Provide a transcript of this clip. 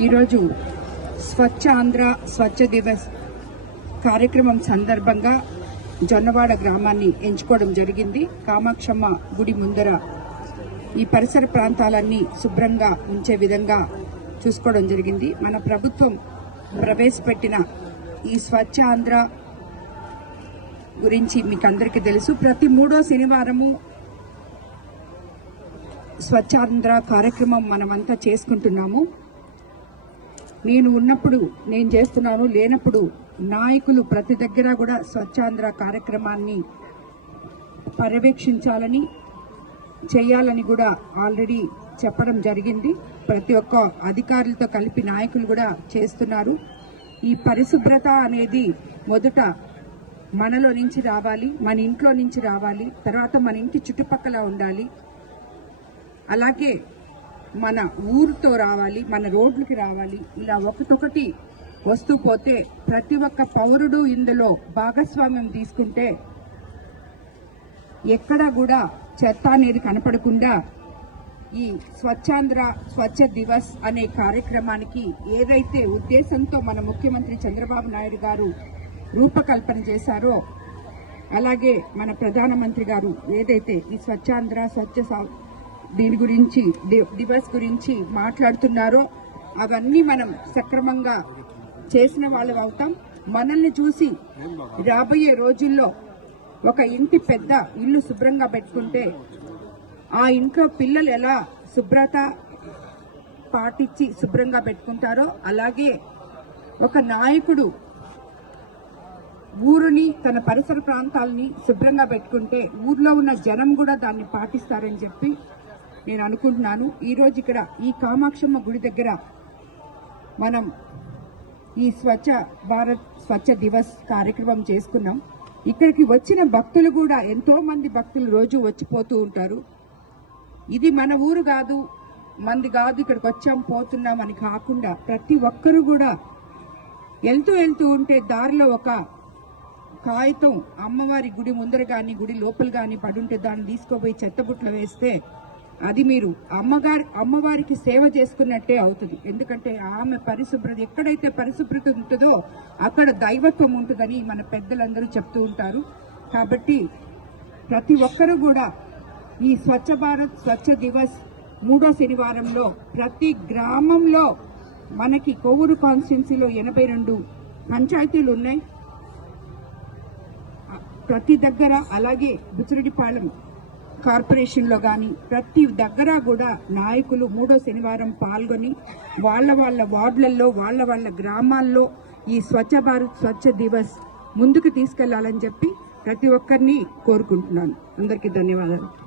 ఈరోజు స్వచ్ఛ ఆంధ్ర స్వచ్ఛ దివస్ కార్యక్రమం సందర్భంగా జొన్నవాడ గ్రామాన్ని ఎంచుకోవడం జరిగింది. కామాక్షమ్మ గుడి ముందర ఈ పరిసర ప్రాంతాలన్నీ శుభ్రంగా ఉంచే విధంగా చూసుకోవడం జరిగింది. మన ప్రభుత్వం ప్రవేశపెట్టిన ఈ స్వచ్ఛ ఆంధ్ర గురించి మీకు అందరికీ తెలుసు. ప్రతి మూడో శనివారము స్వచ్ఛాంధ్ర కార్యక్రమం మనమంతా చేసుకుంటున్నాము. నేను ఉన్నప్పుడు నేను చేస్తున్నాను లేనప్పుడు నాయకులు ప్రతి దగ్గర కూడా స్వచ్ఛాంధ్ర కార్యక్రమాన్ని పర్యవేక్షించాలని చేయాలని కూడా ఆల్రెడీ చెప్పడం జరిగింది. ప్రతి ఒక్క అధికారులతో కలిపి నాయకులు కూడా చేస్తున్నారు. ఈ పరిశుభ్రత అనేది మొదట మనలో నుంచి రావాలి మన ఇంట్లో నుంచి రావాలి తర్వాత మన ఇంటి చుట్టుపక్కల ఉండాలి. అలాగే మన ఊరితో రావాలి మన రోడ్లకి రావాలి ఇలా ఒకటొకటి వస్తూ పోతే ప్రతి ఒక్క పౌరుడు ఇందులో భాగస్వామ్యం తీసుకుంటే ఎక్కడా కూడా చెత్త అనేది కనపడకుండా ఈ స్వచ్ఛాంధ్ర స్వచ్ఛ దివస్ అనే కార్యక్రమానికి ఏదైతే ఉద్దేశంతో మన ముఖ్యమంత్రి చంద్రబాబు నాయుడు గారు రూపకల్పన చేశారో అలాగే మన ప్రధానమంత్రి గారు ఏదైతే ఈ స్వచ్ఛాంధ్ర స్వచ్ఛ దీని గురించి డివర్స్ గురించి మాట్లాడుతున్నారో అవన్నీ మనం సక్రమంగా చేసిన వాళ్ళు అవుతాం. మనల్ని చూసి రాబోయే రోజుల్లో ఒక ఇంటి పెద్ద ఇల్లు శుభ్రంగా పెట్టుకుంటే ఆ ఇంట్లో పిల్లలు ఎలా శుభ్రత పాటించి శుభ్రంగా పెట్టుకుంటారో అలాగే ఒక నాయకుడు ఊరుని తన పరిసర ప్రాంతాలని శుభ్రంగా పెట్టుకుంటే ఊర్లో ఉన్న జనం కూడా దాన్ని పాటిస్తారని చెప్పి నేను అనుకుంటున్నాను ఈరోజు ఇక్కడ ఈ కామాక్షమ్మ గుడి దగ్గర మనం ఈ స్వచ్ఛ భారత్ స్వచ్ఛ దివస్ కార్యక్రమం చేసుకున్నాం. ఇక్కడికి వచ్చిన భక్తులు కూడా ఎంతో మంది భక్తులు రోజు వచ్చిపోతూ ఉంటారు. ఇది మన ఊరు కాదు మంది కాదు ఇక్కడికి వచ్చాం పోతున్నాం అని కాకుండా ప్రతి ఒక్కరూ కూడా వెళ్తూ వెళ్తూ ఉంటే దారిలో ఒక కాగితం అమ్మవారి గుడి ముందర కానీ గుడి లోపల కానీ పడుంటే దాన్ని తీసుకుపోయి చెత్తబుట్లో వేస్తే అది మీరు అమ్మగారి అమ్మవారికి సేవ చేసుకున్నట్టే అవుతుంది. ఎందుకంటే ఆమె పరిశుభ్రత ఎక్కడైతే పరిశుభ్రత ఉంటుందో అక్కడ దైవత్వం ఉంటుందని మన పెద్దలందరూ చెప్తూ ఉంటారు. కాబట్టి ప్రతి ఒక్కరూ కూడా ఈ స్వచ్ఛ భారత్ స్వచ్ఛ దివస్ మూడో శనివారంలో ప్రతి గ్రామంలో మనకి కొవ్వూరు కాన్స్టిట్యున్సీలో ఎనభై రెండు పంచాయతీలు ఉన్నాయి. ప్రతి దగ్గర అలాగే బుచ్చిరెడ్డిపాళెం కార్పొరేషన్లో ప్రతి దగ్గర కూడా నాయకులు మూడో శనివారం పాల్గొని వాళ్ళ వాళ్ళ వార్డులలో వాళ్ళ వాళ్ళ గ్రామాల్లో ఈ స్వచ్ఛ భారత్ స్వచ్ఛ దివస్ ముందుకు తీసుకెళ్ళాలని చెప్పి ప్రతి ఒక్కరిని కోరుకుంటున్నాను. అందరికీ ధన్యవాదాలు.